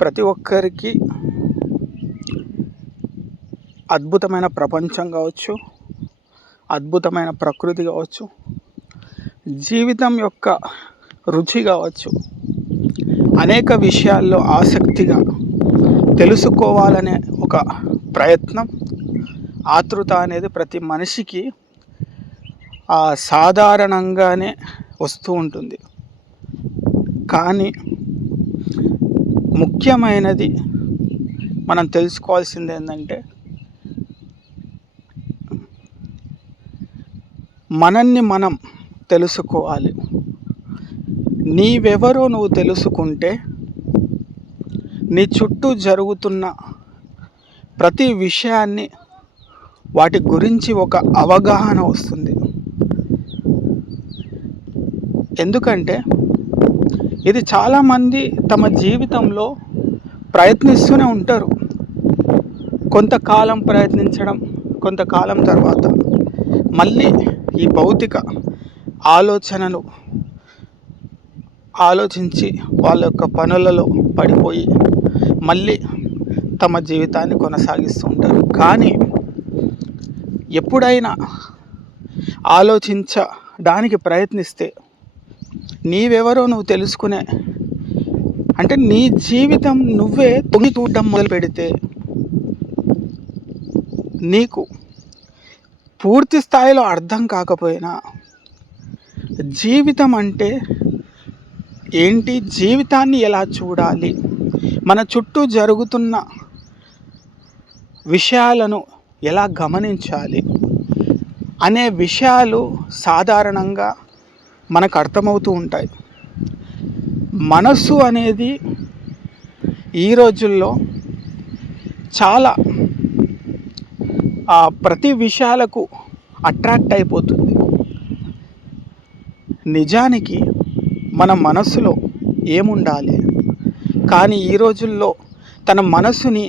ప్రతి ఒక్కరికి అద్భుతమైన ప్రపంచం కావచ్చు, అద్భుతమైన ప్రకృతి కావచ్చు, జీవితం యొక్క రుచి కావచ్చు, అనేక విషయాల్లో ఆసక్తిగా తెలుసుకోవాలనే ఒక ప్రయత్నం, ఆతృత అనేది ప్రతి మనిషికి సాధారణంగానే వస్తూ ఉంటుంది. కానీ ముఖ్యమైనది మనం తెలుసుకోవాల్సింది ఏంటంటే, మనల్ని మనం తెలుసుకోవాలి. నీవెవరో నువ్వు తెలుసుకుంటే నీ చుట్టూ జరుగుతున్న ప్రతి విషయాన్ని, వాటి గురించి ఒక అవగాహన వస్తుంది. ఎందుకంటే ఇది చాలామంది తమ జీవితంలో ప్రయత్నిస్తూనే ఉంటారు. కొంతకాలం ప్రయత్నించడం, కొంతకాలం తర్వాత మళ్ళీ ఈ భౌతిక ఆలోచనలు ఆలోచించి వాళ్ళ యొక్క పనులలో పడిపోయి మళ్ళీ తమ జీవితాన్ని కొనసాగిస్తూ ఉంటారు. కానీ ఎప్పుడైనా ఆలోచించడానికి ప్రయత్నిస్తే, నీవెవరో నువ్వు తెలుసుకునే అంటే నీ జీవితం నువ్వే తొంగి చూడడం మొదలు పెడితే, నీకు పూర్తి స్థాయిలో అర్థం కాకపోయినా జీవితం అంటే ఏంటి, జీవితాన్ని ఎలా చూడాలి, మన చుట్టూ జరుగుతున్న విషయాలను ఎలా గమనించాలి అనే విషయాలు సాధారణంగా మనకు అర్థమవుతూ ఉంటాయి. మనస్సు అనేది ఈ రోజుల్లో చాలా ప్రతి విషయాలకు అట్రాక్ట్ అయిపోతుంది. నిజానికి మన మనస్సులో ఏముండాలి, కానీ ఈ రోజుల్లో తన మనస్సుని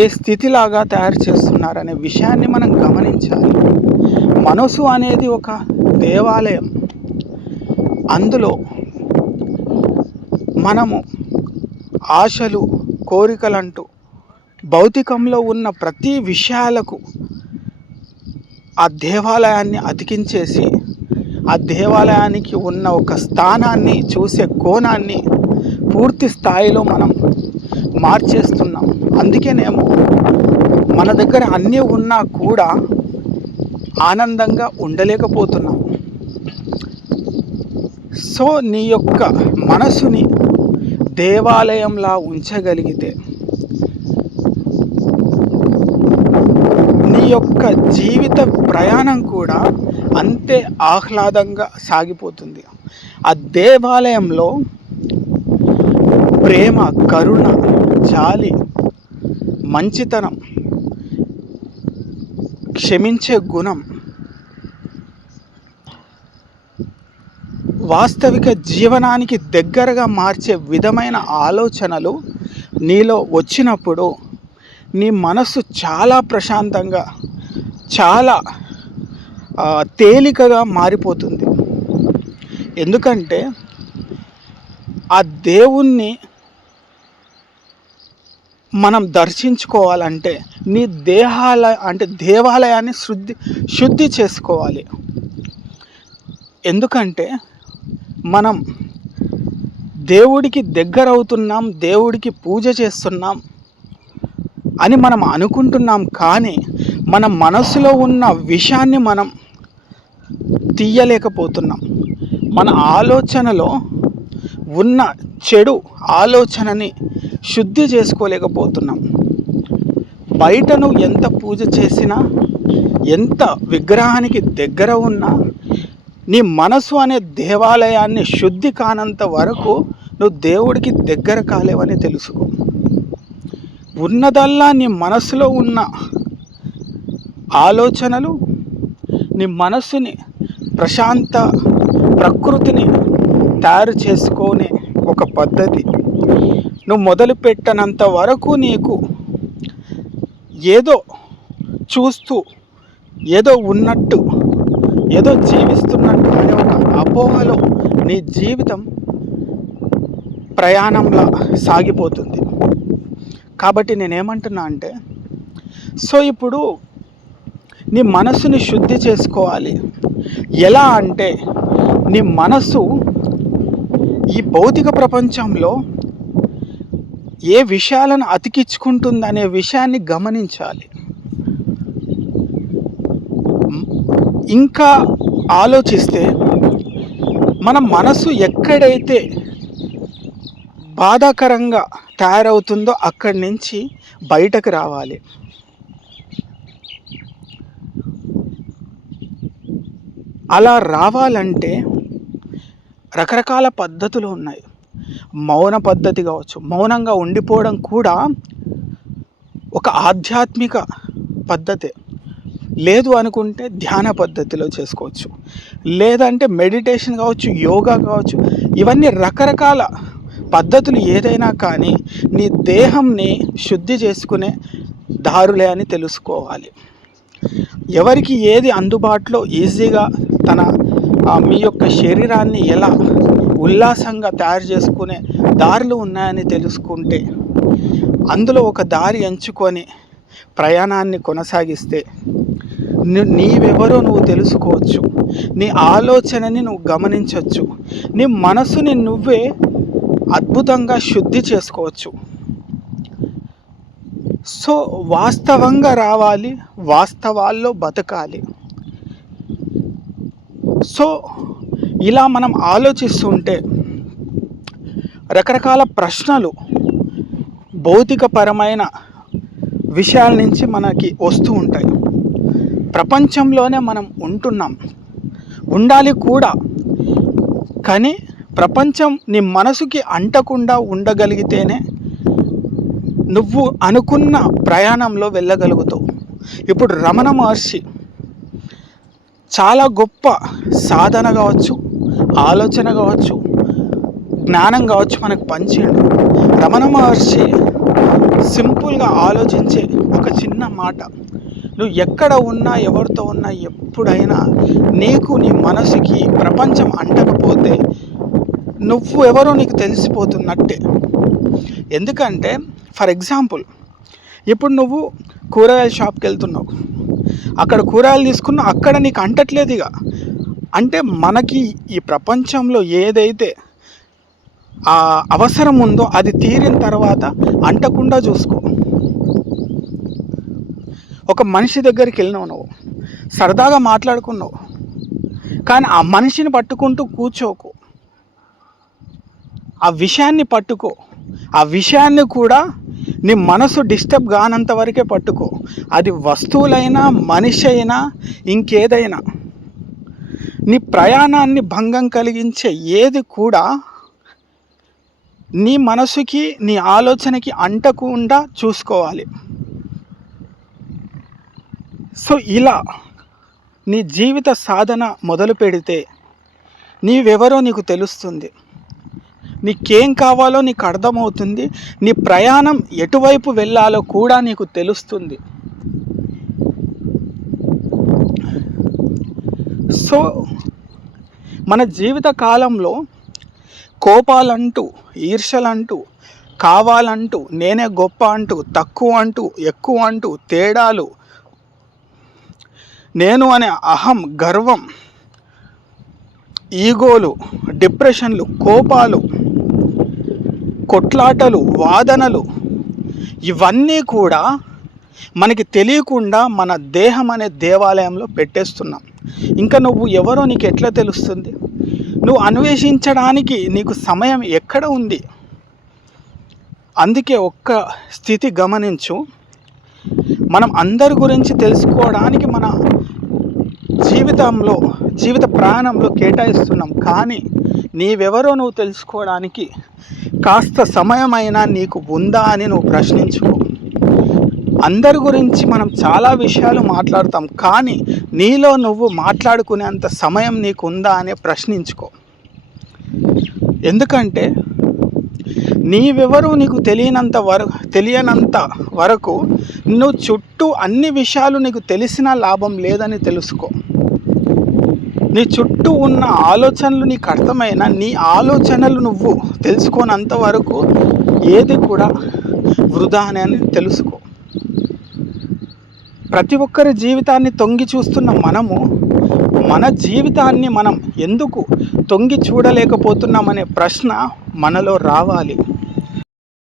ఏ స్థితిలాగా తయారు చేస్తున్నారనే విషయాన్ని మనం గమనించాలి. మనసు అనేది ఒక దేవాలయం. అందులో మనము ఆశలు, కోరికలంటూ భౌతికంలో ఉన్న ప్రతి విషయాలకు ఆ దేవాలయాన్ని అతికించేసి, ఆ దేవాలయానికి ఉన్న ఒక స్థానాన్ని, చూసే కోణాన్ని పూర్తి స్థాయిలో మనం మార్చేస్తున్నాం. అందుకేనేమో మన దగ్గర అన్నీ ఉన్నా కూడా ఆనందంగా ఉండలేకపోతున్నాం. సో నీ యొక్క మనసుని దేవాలయంలా ఉంచగలిగితే నీ యొక్క జీవిత ప్రయాణం కూడా అంతే ఆహ్లాదంగా సాగిపోతుంది. ఆ దేవాలయంలో ప్రేమ, కరుణ, జాలి, మంచితనం, క్షమించే గుణం, వాస్తవిక జీవనానికి దగ్గరగా మార్చే విధమైన ఆలోచనలు నీలో వచ్చినప్పుడు నీ మనస్సు చాలా ప్రశాంతంగా, చాలా తేలికగా మారిపోతుంది. ఎందుకంటే ఆ దేవుణ్ణి మనం దర్శించుకోవాలంటే నీ దేవాలయాన్ని శుద్ధి చేసుకోవాలి. ఎందుకంటే మనం దేవుడికి దగ్గర అవుతున్నాం, దేవుడికి పూజ చేస్తున్నాం అని మనం అనుకుంటున్నాం. కానీ మన మనసులో ఉన్న విషయాన్ని మనం తీయలేకపోతున్నాం. మన ఆలోచనలో ఉన్న చెడు ఆలోచనని శుద్ధి చేసుకోలేకపోతున్నాం. బయట నువ్వు ఎంత పూజ చేసినా, ఎంత విగ్రహానికి దగ్గర ఉన్నా, నీ మనసు అనే దేవాలయాన్ని శుద్ధి కానంత వరకు నువ్వు దేవుడికి దగ్గర కాలేవని తెలుసుకో. ఉన్నదల్లా నీ మనసులో ఉన్న ఆలోచనలు, నీ మనసుని ప్రశాంత ప్రకృతిని తయారు చేసుకునే ఒక పద్ధతి. నువ్వు మొదలుపెట్టనంత వరకు నీకు ఏదో చూస్తూ, ఏదో ఉన్నట్టు, ఏదో జీవిస్తున్నట్టు అనే ఒక అపోహలో నీ జీవితం ప్రయాణంలా సాగిపోతుంది. కాబట్టి నేనేమంటున్నా అంటే, సో ఇప్పుడు నీ మనసుని శుద్ధి చేసుకోవాలి. ఎలా అంటే, నీ మనసు ఈ భౌతిక ప్రపంచంలో ఏ విషయాలను అతికించుకుంటుందనే విషయాన్ని గమనించాలి. ఇంకా ఆలోచిస్తే మన మనసు ఎక్కడైతే బాధాకరంగా తయారవుతుందో అక్కడి నుంచి బయటకు రావాలి. అలా రావాలంటే రకరకాల పద్ధతులు ఉన్నాయి. మౌన పద్ధతి కావచ్చు, మౌనంగా ఉండిపోవడం కూడా ఒక ఆధ్యాత్మిక పద్ధతే. లేదు అనుకుంటే ధ్యాన పద్ధతిలో చేసుకోవచ్చు, లేదంటే మెడిటేషన్ కావచ్చు, యోగా కావచ్చు. ఇవన్నీ రకరకాల పద్ధతులు. ఏదైనా కానీ నీ దేహంని శుద్ధి చేసుకునే దారులే అని తెలుసుకోవాలి. ఎవరికి ఏది అందుబాటులో ఈజీగా మీ యొక్క శరీరాన్ని ఎలా ఉల్లాసంగా తయారు చేసుకునే దారులు ఉన్నాయని తెలుసుకుంటే అందులో ఒక దారి ఎంచుకొని ప్రయాణాన్ని కొనసాగిస్తే నీవెవరో నువ్వు తెలుసుకోవచ్చు. నీ ఆలోచనని నువ్వు గమనించవచ్చు. నీ మనసుని నువ్వే అద్భుతంగా శుద్ధి చేసుకోవచ్చు. సో వాస్తవంగా రావాలి, వాస్తవాల్లో బతకాలి. సో ఇలా మనం ఆలోచిస్తుంటే రకరకాల ప్రశ్నలు భౌతికపరమైన విషయాల నుంచి మనకి వస్తూ ఉంటాయి. ప్రపంచంలోనే మనం ఉంటున్నాం, ఉండాలి కూడా. కానీ ప్రపంచం నీ మనసుకి అంటకుండా ఉండగలిగితేనే నువ్వు అనుకున్న ప్రయాణంలో వెళ్ళగలుగుతావు. ఇప్పుడు రమణ మహర్షి చాలా గొప్ప సాధన కావచ్చు, ఆలోచన కావచ్చు, జ్ఞానం కావచ్చు మనకు పంచాడు. రమణ మహర్షి సింపుల్గా ఆలోచించే ఒక చిన్న మాట, నువ్వు ఎక్కడ ఉన్నా ఎవరితో ఉన్నా ఎప్పుడైనా నీకు నీ మనసుకి ప్రపంచం అంటకపోతే నువ్వు ఎవరో నీకు తెలిసిపోతున్నట్టే. ఎందుకంటే ఫర్ ఎగ్జాంపుల్, ఇప్పుడు నువ్వు కూరగాయల షాప్కి వెళ్తున్నావు, అక్కడ కూరగాయలు తీసుకున్నా అక్కడ నీకు అంటట్లేదు. ఇక అంటే మనకి ఈ ప్రపంచంలో ఏదైతే ఆ అవసరం ఉందో అది తీరిన తర్వాత అంటకుండా చూసుకో. ఒక మనిషి దగ్గరికి వెళ్ళినావు, నువ్వు సరదాగా మాట్లాడుకున్నావు, కానీ ఆ మనిషిని పట్టుకుంటూ కూర్చోకు. ఆ విషయాన్ని పట్టుకో. ఆ విషయాన్ని కూడా నీ మనసు డిస్టర్బ్ కానంత వరకే పట్టుకో. అది వస్తువులైనా, మనిషి అయినా, ఇంకేదైనా. నీ ప్రయాణాన్ని భంగం కలిగించే ఏది కూడా నీ మనసుకి, నీ ఆలోచనకి అంటకుండా చూసుకోవాలి. సో ఇలా నీ జీవిత సాధన మొదలు పెడితే నీవెవరో నీకు తెలుస్తుంది, నీకేం కావాలో నీకు అర్థమవుతుంది, నీ ప్రయాణం ఎటువైపు వెళ్ళాలో కూడా నీకు తెలుస్తుంది. సో మన జీవిత కాలంలో కోపాలంటూ, ఈర్షలంటూ, కావాలంటూ, నేనే గొప్ప అంటూ, తక్కువ అంటూ, ఎక్కువ అంటూ, తేడాలు, నేను అనే అహం, గర్వం, ఈగోలు, డిప్రెషన్లు, కోపాలు, కొట్లాటలు, వాదనలు, ఇవన్నీ కూడా మనకి తెలియకుండా మన దేహం అనే దేవాలయంలో పెట్టేస్తున్నాం. ఇంకా నువ్వు ఎవరో నీకు ఎట్లా తెలుస్తుంది? నువ్వు అన్వేషించడానికి నీకు సమయం ఎక్కడ ఉంది? అందుకే ఒక్క స్థితి గమనించు, మనం అందరి గురించి తెలుసుకోవడానికి మన జీవిత ప్రయాణంలో కేటాయిస్తున్నాం. కానీ నీవెవరో నువ్వు తెలుసుకోవడానికి కాస్త సమయమైనా నీకు ఉందా అని నువ్వు ప్రశ్నించుకో. అందరి గురించి మనం చాలా విషయాలు మాట్లాడతాం, కానీ నీలో నువ్వు మాట్లాడుకునేంత సమయం నీకు ఉందా అని ప్రశ్నించుకో. ఎందుకంటే నీవెవరు నీకు తెలియనంత వరకు నువ్వు చుట్టూ అన్ని విషయాలు నీకు తెలిసినా లాభం లేదని తెలుసుకో. నీ చుట్టూ ఉన్న ఆలోచనలు నీకు అర్థమైనా నీ ఆలోచనలు నువ్వు తెలుసుకోనంత వరకు ఏది కూడా వృధా అని తెలుసుకో. ప్రతి ఒక్కరి జీవితాన్ని తొంగి చూస్తున్న మనము మన జీవితాన్ని మనం ఎందుకు తొంగి చూడలేకపోతున్నామనే ప్రశ్న మనలో రావాలి.